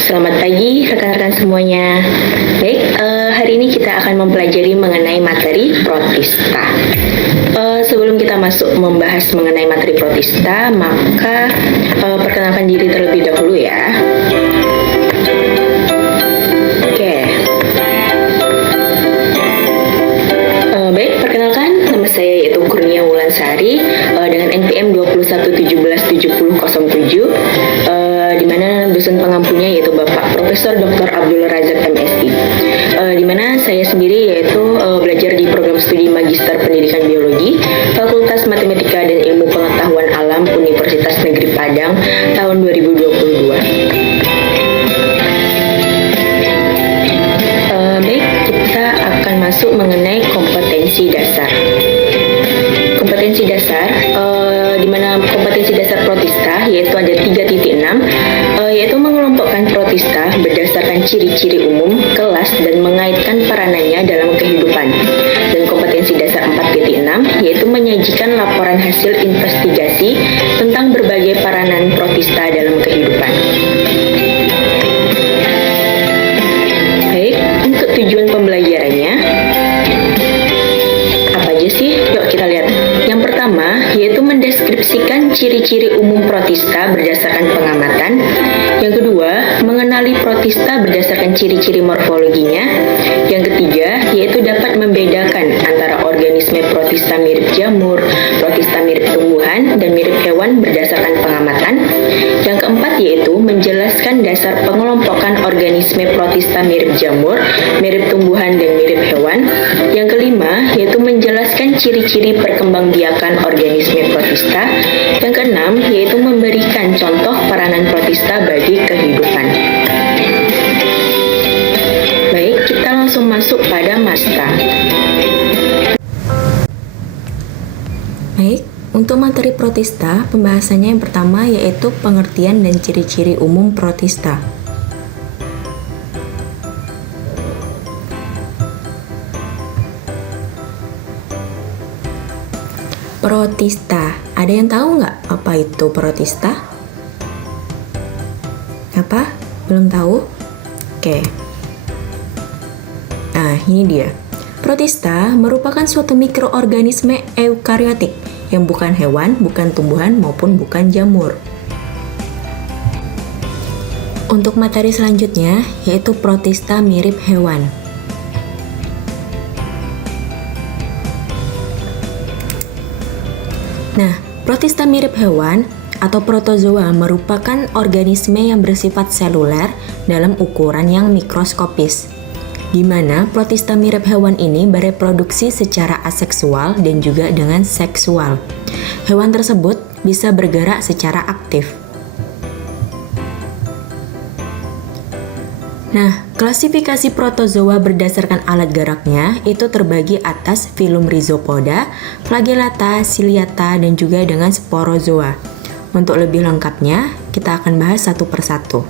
Selamat pagi rekan-rekan semuanya. Baik, hari ini kita akan mempelajari mengenai materi protista. Sebelum kita masuk membahas mengenai materi protista, maka perkenalkan diri terlebih dahulu ya. Oke. Baik, perkenalkan nama saya yaitu Kurnia Wulansari dengan NPM 21177007, di mana dosen pengampunya yaitu Bapak Profesor Dr. Abdul Razak MSI. Di mana saya sendiri yaitu belajar di program studi Magister Pendidikan Biologi, Fakultas Matematika dan Ilmu Pengetahuan Alam Universitas Negeri Padang tahun 2022. Baik, kita akan masuk mengenai kompetensi dasar. Kompetensi dasar, di mana kompetensi dasar protista yaitu ada 3.6, yaitu mengelompokkan protista berdasarkan ciri-ciri umum, kelas, dan mengaitkan peranannya dalam kehidupan. Dan kompetensi dasar 4.6 yaitu menyajikan laporan hasil investigasi tentang berbagai peranan protista dalam kehidupan. Baik, untuk tujuan pembelajarannya, apa aja sih? Yuk kita lihat. Yang pertama, yaitu mendeskripsikan ciri-ciri umum protista berdasarkan pengamatan. Yang kedua, mengenali protista berdasarkan ciri-ciri morfologinya. Yang ketiga, yaitu dapat membedakan antara organisme protista mirip jamur, protista mirip tumbuhan, dan mirip hewan berdasarkan pengamatan. Yang keempat, yaitu menjelaskan dasar pengelompokan organisme protista mirip jamur, mirip tumbuhan, dan mirip hewan. Yang kelima, yaitu menjelaskan ciri-ciri perkembangbiakan organisme protista. Yang keenam, yaitu memberikan contoh peranan protista bagi kehidupan. Baik, kita langsung masuk pada masta. Baik, untuk materi protista, pembahasannya yang pertama yaitu pengertian dan ciri-ciri umum protista. Protista, ada yang tahu nggak apa itu protista? Apa? Belum tahu? Oke. Nah, ini dia. Protista merupakan suatu mikroorganisme eukariotik yang bukan hewan, bukan tumbuhan, maupun bukan jamur. Untuk materi selanjutnya, yaitu protista mirip hewan. Nah, protista mirip hewan atau protozoa merupakan organisme yang bersifat seluler dalam ukuran yang mikroskopis, di mana protista mirip hewan ini bereproduksi secara aseksual dan juga dengan seksual. Hewan tersebut bisa bergerak secara aktif. Nah, klasifikasi protozoa berdasarkan alat geraknya itu terbagi atas filum Rhizopoda, Flagellata, Ciliata, dan juga dengan sporozoa. Untuk lebih lengkapnya, kita akan bahas satu persatu.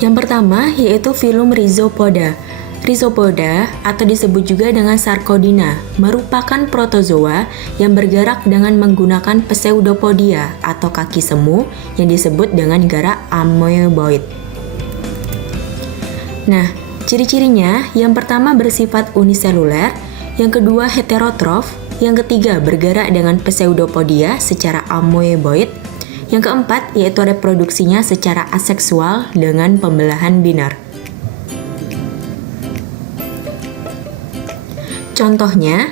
Yang pertama yaitu filum Rhizopoda. Rhizopoda atau disebut juga dengan Sarcodina merupakan protozoa yang bergerak dengan menggunakan pseudopodia atau kaki semu yang disebut dengan gerak amoeboid. Nah, ciri-cirinya yang pertama bersifat uniseluler, yang kedua heterotrof, yang ketiga bergerak dengan pseudopodia secara amoeboid, yang keempat yaitu reproduksinya secara aseksual dengan pembelahan binar. Contohnya,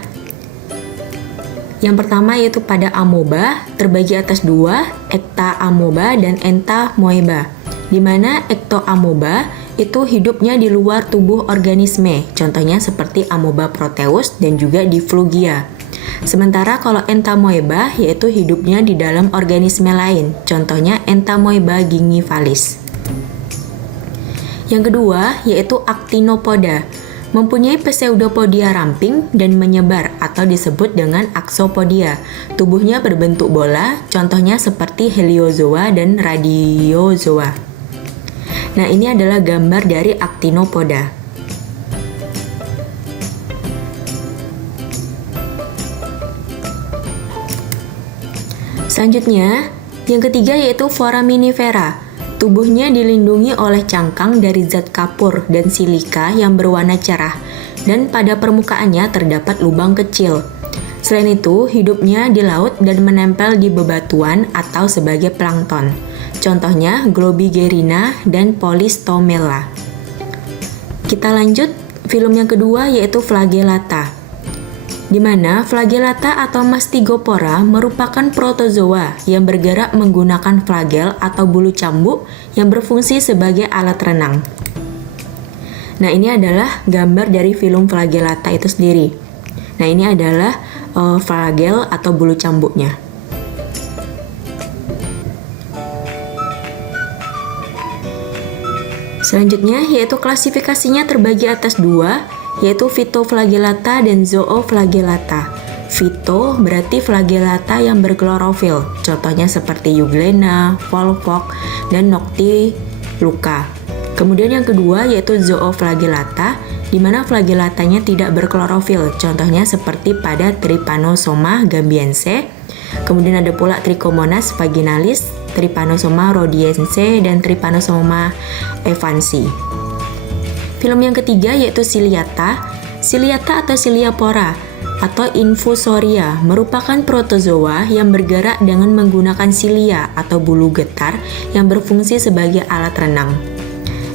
yang pertama yaitu pada amoeba terbagi atas dua, Ectamoeba dan Entamoeba, di mana Ectoamoeba itu hidupnya di luar tubuh organisme, contohnya seperti Amoeba proteus dan juga Diflugia. Sementara kalau Entamoeba yaitu hidupnya di dalam organisme lain, contohnya Entamoeba gingivalis. Yang kedua yaitu Actinopoda, mempunyai pseudopodia ramping dan menyebar atau disebut dengan aksopodia. Tubuhnya berbentuk bola, contohnya seperti Heliozoa dan Radiozoa. Nah, ini adalah gambar dari Actinopoda. Selanjutnya, Yang ketiga yaitu foraminifera. Tubuhnya dilindungi oleh cangkang dari zat kapur dan silika yang berwarna cerah, dan pada permukaannya terdapat lubang kecil. Selain itu, hidupnya di laut dan menempel di bebatuan atau sebagai plankton. Contohnya Globigerina dan Polistomela. Kita lanjut, film yang kedua yaitu Flagellata, di mana Flagellata atau Mastigopora merupakan protozoa yang bergerak menggunakan flagel atau bulu cambuk yang berfungsi sebagai alat renang. Nah, ini adalah gambar dari film Flagellata itu sendiri. Nah, ini adalah flagel atau bulu cambuknya. Selanjutnya yaitu klasifikasinya terbagi atas dua, yaitu Phytoflagellata dan Zooflagellata. Phyto berarti flagellata yang berklorofil, contohnya seperti Euglena, Volvox, dan Noctiluca. Kemudian yang kedua yaitu Zooflagellata, di mana flagellatanya tidak berklorofil, contohnya seperti pada Trypanosoma gambiense. Kemudian ada pula Trichomonas vaginalis, Trypanosoma rhodiense, dan Trypanosoma evansi. Film yang ketiga yaitu Ciliata. Ciliata atau Ciliapora atau Infusoria merupakan protozoa yang bergerak dengan menggunakan silia atau bulu getar yang berfungsi sebagai alat renang.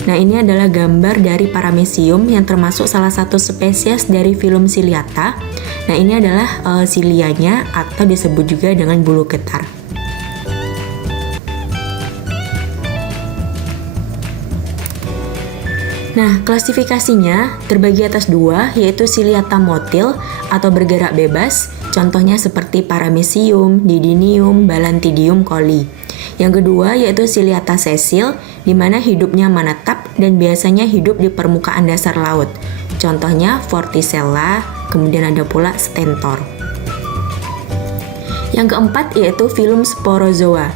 Nah, ini adalah gambar dari Paramecium yang termasuk salah satu spesies dari film Ciliata. Nah, ini adalah silianya atau disebut juga dengan bulu getar. Nah, klasifikasinya terbagi atas dua, yaitu Ciliata motil atau bergerak bebas, contohnya seperti Paramecium, Didinium, Balantidium coli. Yang kedua yaitu Ciliata sesile, di mana hidupnya menetap dan biasanya hidup di permukaan dasar laut. Contohnya Vorticella, kemudian ada pula Stentor. Yang keempat yaitu filum Sporozoa,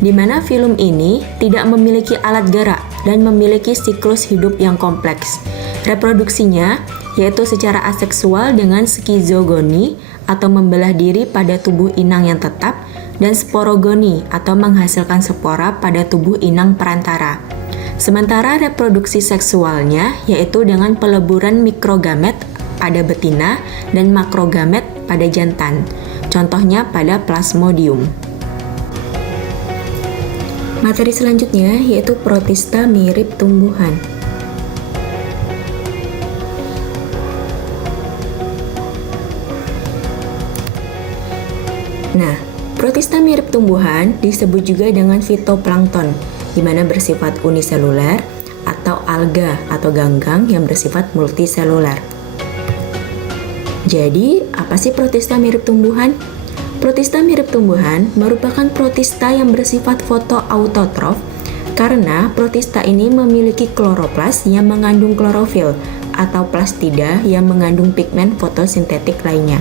di mana filum ini tidak memiliki alat gerak dan memiliki siklus hidup yang kompleks. Reproduksinya yaitu secara aseksual dengan skizogoni atau membelah diri pada tubuh inang yang tetap, dan sporogoni atau menghasilkan spora pada tubuh inang perantara. Sementara reproduksi seksualnya yaitu dengan peleburan mikrogamet pada betina dan makrogamet pada jantan. Contohnya pada Plasmodium. Materi selanjutnya yaitu protista mirip tumbuhan. Nah, protista mirip tumbuhan disebut juga dengan fitoplankton, di mana bersifat uniseluler, atau alga atau ganggang yang bersifat multiseluler. Jadi, apa sih protista mirip tumbuhan? Protista mirip tumbuhan merupakan protista yang bersifat fotoautotrof karena protista ini memiliki kloroplas yang mengandung klorofil atau plastida yang mengandung pigmen fotosintetik lainnya.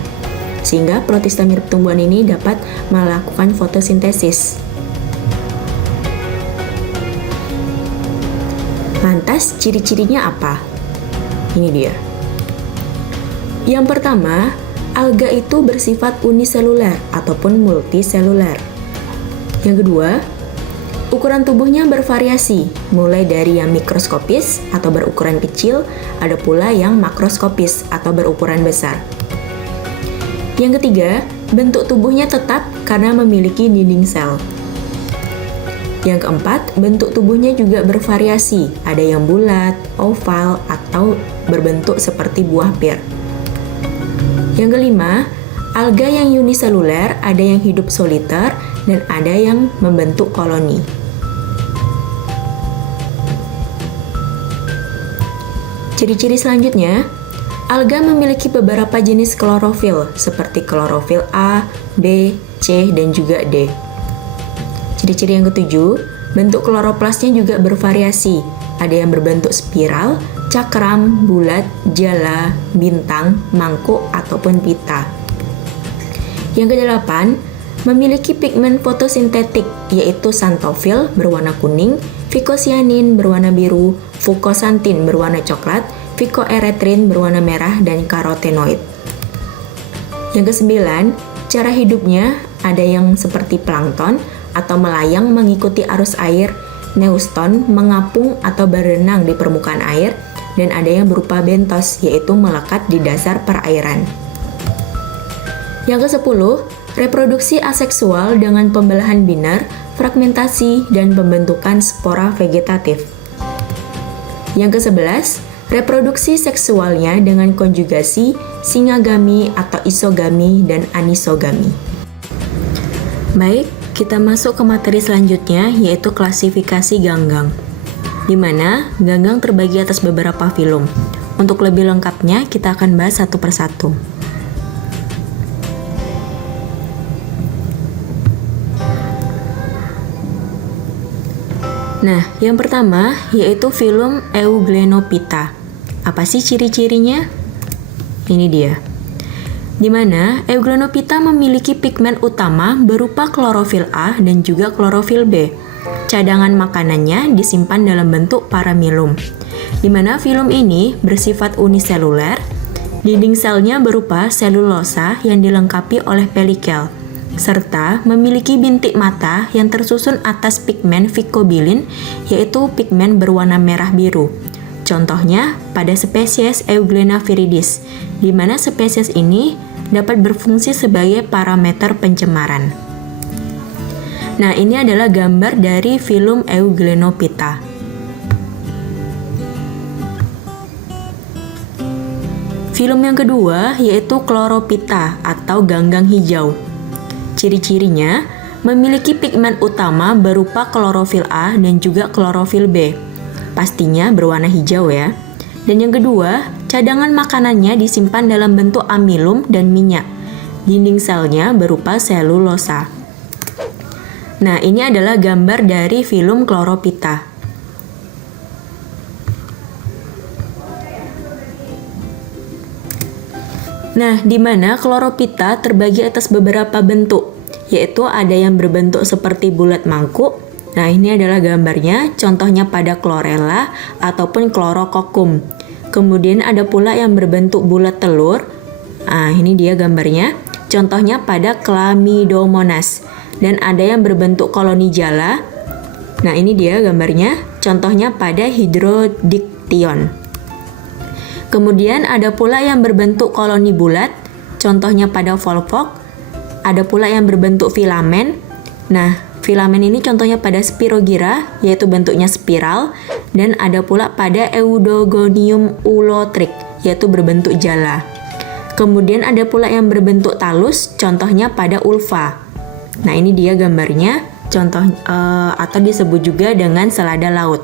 Sehingga protista mirip tumbuhan ini dapat melakukan fotosintesis. Lantas, ciri-cirinya apa? Ini dia. Yang pertama, alga itu bersifat uniseluler ataupun multiseluler. Yang kedua, ukuran tubuhnya bervariasi, mulai dari yang mikroskopis atau berukuran kecil, ada pula yang makroskopis atau berukuran besar. Yang ketiga, bentuk tubuhnya tetap karena memiliki dinding sel. Yang keempat, bentuk tubuhnya juga bervariasi, ada yang bulat, oval, atau berbentuk seperti buah pir. Yang kelima, alga yang uniseluler ada yang hidup soliter dan ada yang membentuk koloni. Ciri-ciri selanjutnya, alga memiliki beberapa jenis klorofil seperti klorofil A, B, C, dan juga D. Ciri-ciri yang ketujuh, bentuk kloroplasnya juga bervariasi. Ada yang berbentuk spiral, cakram, bulat, jala, bintang, mangkuk, ataupun pita. Yang kedelapan, memiliki pigmen fotosintetik yaitu xanthofil berwarna kuning, vicocyanin berwarna biru, fucoxanthin berwarna coklat, phycoerythrin berwarna merah, dan karotenoid. Yang kesembilan, cara hidupnya ada yang seperti plankton, atau melayang mengikuti arus air, neuston mengapung atau berenang di permukaan air, dan ada yang berupa bentos, yaitu melekat di dasar perairan. Yang ke-10, reproduksi aseksual dengan pembelahan binar, fragmentasi, dan pembentukan spora vegetatif. Yang ke-11, reproduksi seksualnya dengan konjugasi, singagami atau isogami, dan anisogami. Baik, kita masuk ke materi selanjutnya, yaitu klasifikasi ganggang, di mana ganggang terbagi atas beberapa filum. Untuk lebih lengkapnya, kita akan bahas satu persatu. Nah, yang pertama yaitu filum Euglenophyta. Apa sih ciri-cirinya? Ini dia. Di mana Euglenophyta memiliki pigmen utama berupa klorofil A dan juga klorofil B. Cadangan makanannya disimpan dalam bentuk paramilum. Di mana filum ini bersifat uniseluler. Dinding selnya berupa selulosa yang dilengkapi oleh pelikel, serta memiliki bintik mata yang tersusun atas pigmen vicobilin, yaitu pigmen berwarna merah biru. Contohnya pada spesies Euglena viridis, di mana spesies ini dapat berfungsi sebagai parameter pencemaran. Nah, ini adalah gambar dari filum Euglenophyta. Filum yang kedua yaitu Chlorophyta atau ganggang hijau. Ciri-cirinya memiliki pigmen utama berupa klorofil A dan juga klorofil B. Pastinya berwarna hijau ya. Dan yang kedua, cadangan makanannya disimpan dalam bentuk amilum dan minyak. Dinding selnya berupa selulosa. Nah, ini adalah gambar dari filum Chlorophyta. Nah, di mana Chlorophyta terbagi atas beberapa bentuk, yaitu ada yang berbentuk seperti bulat mangkuk. Nah, ini adalah gambarnya, contohnya pada chlorella ataupun chlorococcum. Kemudian ada pula yang berbentuk bulat telur. Nah, ini dia gambarnya, contohnya pada Chlamydomonas. Dan ada yang berbentuk koloni jala. Nah, ini dia gambarnya, contohnya pada Hydrodiction. Kemudian ada pula yang berbentuk koloni bulat, contohnya pada Volvox. Ada pula yang berbentuk filamen. Nah, filamen ini contohnya pada Spirogyra, yaitu bentuknya spiral. Dan ada pula pada Eudogonium ulotric, yaitu berbentuk jala. Kemudian ada pula yang berbentuk talus, contohnya pada ulva. Nah, ini dia gambarnya, contoh atau disebut juga dengan selada laut.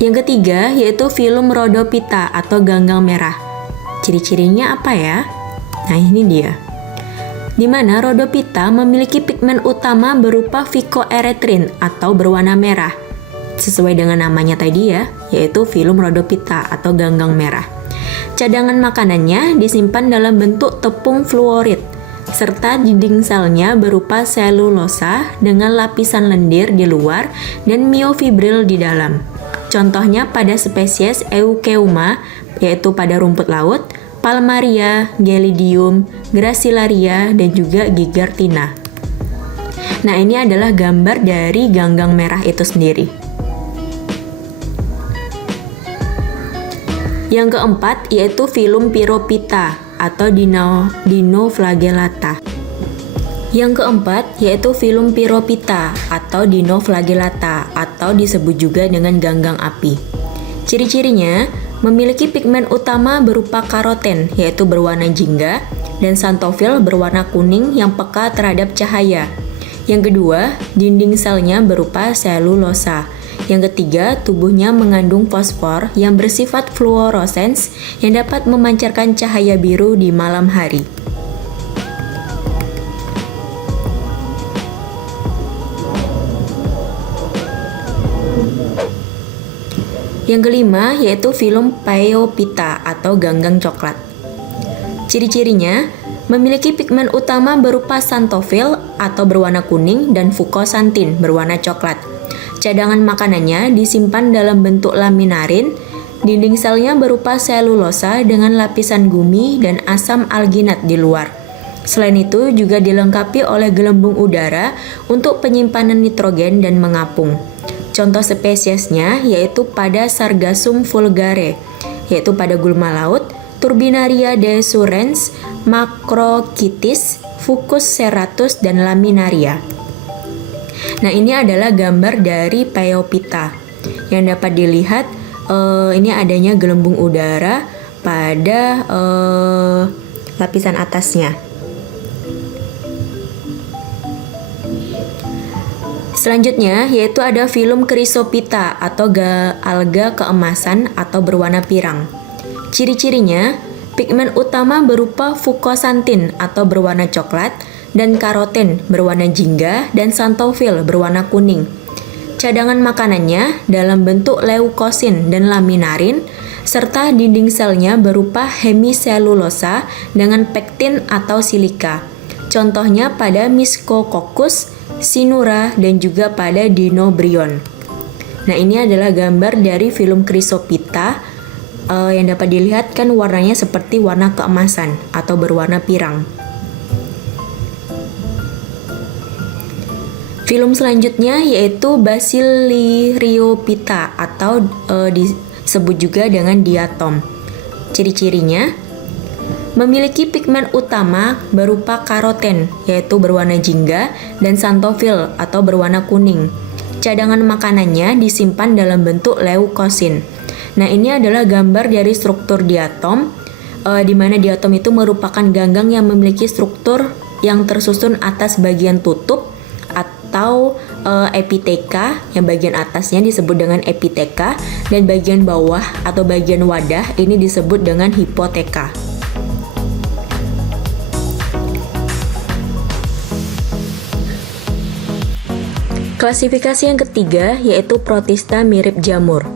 Yang ketiga yaitu filum Rhodophyta atau ganggang merah. Ciri-cirinya apa ya? Nah, ini dia. Di mana Rhodophyta memiliki pigmen utama berupa phycoerythrin atau berwarna merah. Sesuai dengan namanya tadi ya, yaitu filum Rhodophyta atau ganggang merah. Cadangan makanannya disimpan dalam bentuk tepung fluorid, serta dinding selnya berupa selulosa dengan lapisan lendir di luar dan myofibril di dalam. Contohnya pada spesies Eucheuma, yaitu pada rumput laut, Palmaria, Gelidium, Gracilaria, dan juga Gigartina. Nah, ini adalah gambar dari ganggang merah itu sendiri. Yang keempat yaitu filum Pyrophyta atau Dinoflagellata. Yang keempat yaitu filum Pyrophyta atau Dinoflagellata atau disebut juga dengan ganggang api. Ciri-cirinya memiliki pigmen utama berupa karoten, yaitu berwarna jingga, dan xanthofil berwarna kuning yang peka terhadap cahaya. Yang kedua, dinding selnya berupa selulosa. Yang ketiga, tubuhnya mengandung fosfor yang bersifat fluorescens yang dapat memancarkan cahaya biru di malam hari. Yang kelima yaitu filum Phaeophyta atau ganggang coklat. Ciri-cirinya memiliki pigmen utama berupa xanthofil atau berwarna kuning dan fucoxanthin berwarna coklat. Cadangan makanannya disimpan dalam bentuk laminarin. Dinding selnya berupa selulosa dengan lapisan gumi dan asam alginat di luar. Selain itu juga dilengkapi oleh gelembung udara untuk penyimpanan nitrogen dan mengapung. Contoh spesiesnya yaitu pada Sargassum vulgare, yaitu pada gulma laut, Turbinaria desurens, Macrokittis, Fucus serratus, dan Laminaria. Nah, ini adalah gambar dari Phaeophyta yang dapat dilihat ini adanya gelembung udara pada lapisan atasnya. Selanjutnya yaitu ada filum Chrysophyta atau alga keemasan atau berwarna pirang. Ciri-cirinya, pigmen utama berupa fukosantin atau berwarna coklat dan karoten berwarna jingga dan xanthophyll berwarna kuning. Cadangan makanannya dalam bentuk leukosin dan laminarin serta dinding selnya berupa hemiselulosa dengan pektin atau silika. Contohnya pada Mycococcus, Sinura, dan juga pada Dinobrion. Nah, ini adalah gambar dari filum Chrysophyta yang dapat dilihat kan warnanya seperti warna keemasan atau berwarna pirang. Filum selanjutnya yaitu Basilyriophyta atau disebut juga dengan diatom. Ciri-cirinya memiliki pigmen utama berupa karoten, yaitu berwarna jingga, dan xanthophyll atau berwarna kuning. Cadangan makanannya disimpan dalam bentuk leukosin. Nah, ini adalah gambar dari struktur diatom, di mana diatom itu merupakan ganggang yang memiliki struktur yang tersusun atas bagian tutup atau epiteka, yang bagian atasnya disebut dengan epiteka, dan bagian bawah atau bagian wadah ini disebut dengan hipoteka. Klasifikasi yang ketiga yaitu protista mirip jamur.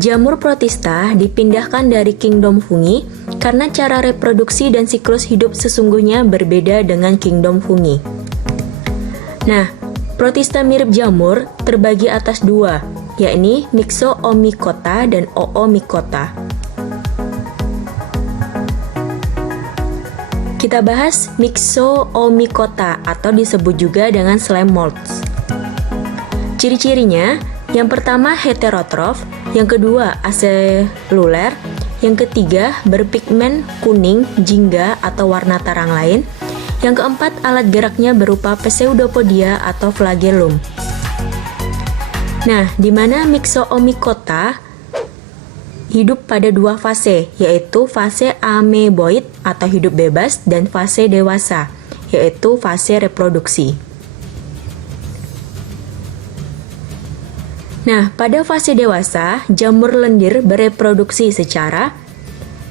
Jamur protista dipindahkan dari kingdom fungi karena cara reproduksi dan siklus hidup sesungguhnya berbeda dengan kingdom fungi. Nah, protista mirip jamur terbagi atas dua, yakni Myxomycota dan Oomycota. Kita bahas Myxomycota atau disebut juga dengan slime molds. Ciri-cirinya, yang pertama heterotrof, yang kedua aseluler, yang ketiga berpigmen kuning, jingga atau warna tarang lain, yang keempat alat geraknya berupa pseudopodia atau flagellum. Nah, di mana Myxomycota hidup pada dua fase, yaitu fase ameboid atau hidup bebas dan fase dewasa, yaitu fase reproduksi. Nah, pada fase dewasa, jamur lendir bereproduksi secara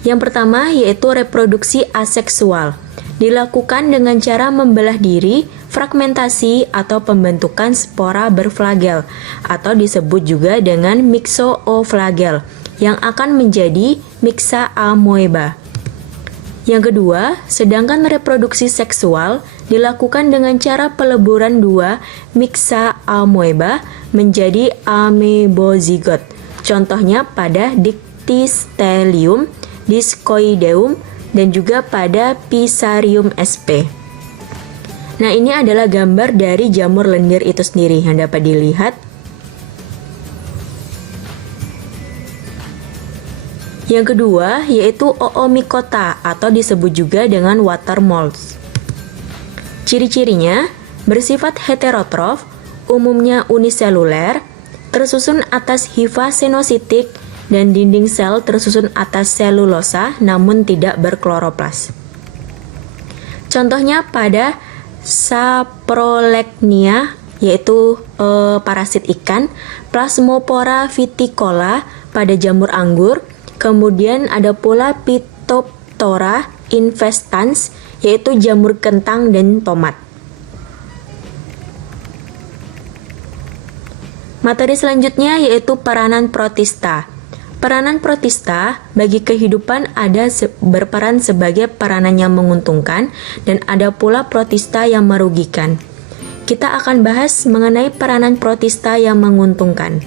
yang pertama yaitu reproduksi aseksual, dilakukan dengan cara membelah diri, fragmentasi, atau pembentukan spora berflagel, atau disebut juga dengan myxooflagel, yang akan menjadi Myxa amoeba. Yang kedua, sedangkan reproduksi seksual dilakukan dengan cara peleburan dua Myxa amoeba menjadi amebozigot. Contohnya pada Dictyostelium, Discoideum, dan juga pada Pisarium sp. Nah, ini adalah gambar dari jamur lendir itu sendiri yang dapat dilihat. Yang kedua yaitu Oomycota atau disebut juga dengan water molds. Ciri-cirinya bersifat heterotrof, umumnya uniseluler, tersusun atas hifa senositik, dan dinding sel tersusun atas selulosa namun tidak berkloroplas. Contohnya pada Saprolegnia yaitu parasit ikan, Plasmopora viticola pada jamur anggur. Kemudian ada pula Phytophthora infestans, yaitu jamur kentang dan tomat. Materi selanjutnya yaitu peranan protista. Peranan protista bagi kehidupan ada berperan sebagai peranan yang menguntungkan dan ada pula protista yang merugikan. Kita akan bahas mengenai peranan protista yang menguntungkan.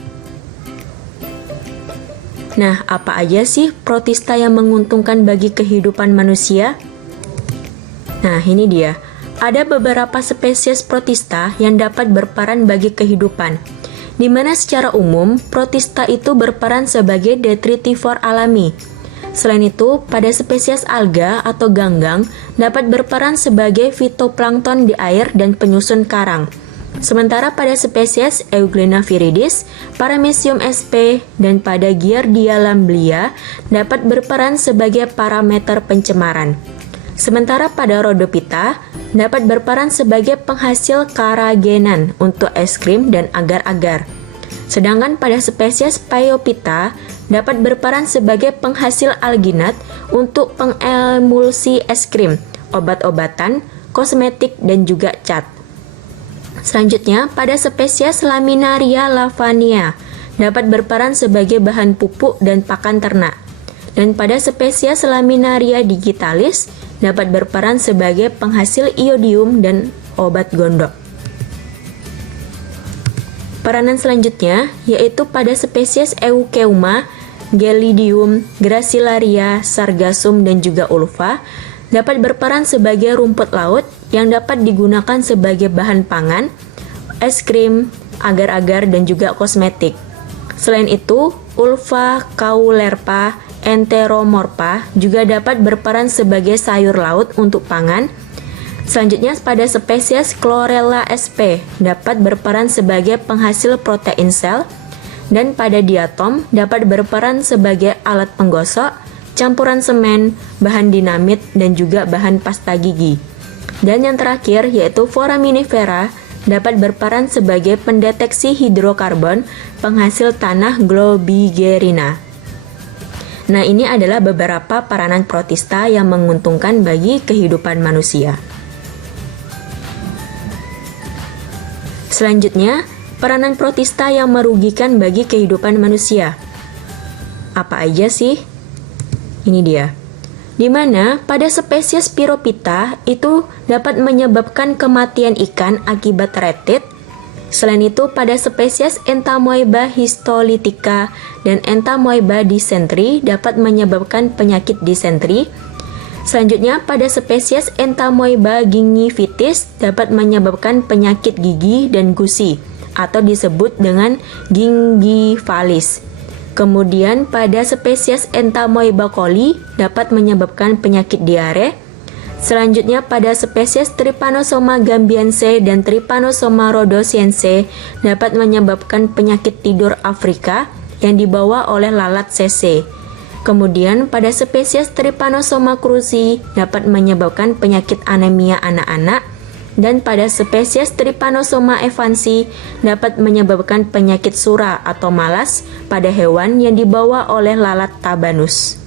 Nah, apa aja sih protista yang menguntungkan bagi kehidupan manusia? Nah, ini dia. Ada beberapa spesies protista yang dapat berperan bagi kehidupan, di mana secara umum protista itu berperan sebagai detritivor alami. Selain itu, pada spesies alga atau ganggang dapat berperan sebagai fitoplankton di air dan penyusun karang. Sementara pada spesies Euglena viridis, Paramecium sp, dan pada Giardia lamblia dapat berperan sebagai parameter pencemaran. Sementara pada Rhodophyta dapat berperan sebagai penghasil karagenan untuk es krim dan agar-agar. Sedangkan pada spesies Phaeophyta dapat berperan sebagai penghasil alginat untuk pengemulsi es krim, obat-obatan, kosmetik, dan juga cat. Selanjutnya, pada spesies Laminaria lavania dapat berperan sebagai bahan pupuk dan pakan ternak. Dan pada spesies Laminaria digitalis dapat berperan sebagai penghasil iodium dan obat gondok. Peranan selanjutnya yaitu pada spesies Eucheuma, Gelidium, Gracilaria, Sargassum, dan juga Ulva dapat berperan sebagai rumput laut yang dapat digunakan sebagai bahan pangan, es krim, agar-agar, dan juga kosmetik. Selain itu, Ulva caulerpa enteromorpha juga dapat berperan sebagai sayur laut untuk pangan. Selanjutnya pada spesies Chlorella sp dapat berperan sebagai penghasil protein sel, dan pada diatom dapat berperan sebagai alat penggosok, campuran semen, bahan dinamit, dan juga bahan pasta gigi. Dan yang terakhir yaitu Foraminifera dapat berperan sebagai pendeteksi hidrokarbon, penghasil tanah Globigerina. Nah, ini adalah beberapa peranan protista yang menguntungkan bagi kehidupan manusia. Selanjutnya, peranan protista yang merugikan bagi kehidupan manusia. Apa aja sih? Ini dia. Di mana pada spesies Spirophyta itu dapat menyebabkan kematian ikan akibat retit. Selain itu, pada spesies Entamoeba histolytica dan Entamoeba dysentery dapat menyebabkan penyakit disentri. Selanjutnya, pada spesies Entamoeba gingivitis dapat menyebabkan penyakit gigi dan gusi atau disebut dengan gingivalis. Kemudian pada spesies Entamoeba coli dapat menyebabkan penyakit diare. Selanjutnya pada spesies Trypanosoma gambiense dan Trypanosoma rhodosiense dapat menyebabkan penyakit tidur Afrika yang dibawa oleh lalat CC. Kemudian pada spesies Trypanosoma cruzi dapat menyebabkan penyakit anemia anak-anak. Dan pada spesies Trypanosoma evansi dapat menyebabkan penyakit sura atau malas pada hewan yang dibawa oleh lalat tabanus.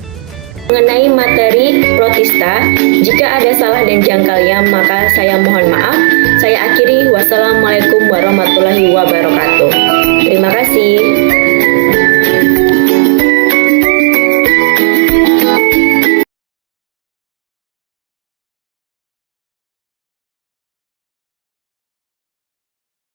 Mengenai materi protista, jika ada salah dan jangkalnya maka saya mohon maaf. Saya akhiri, wassalamualaikum warahmatullahi wabarakatuh. Terima kasih.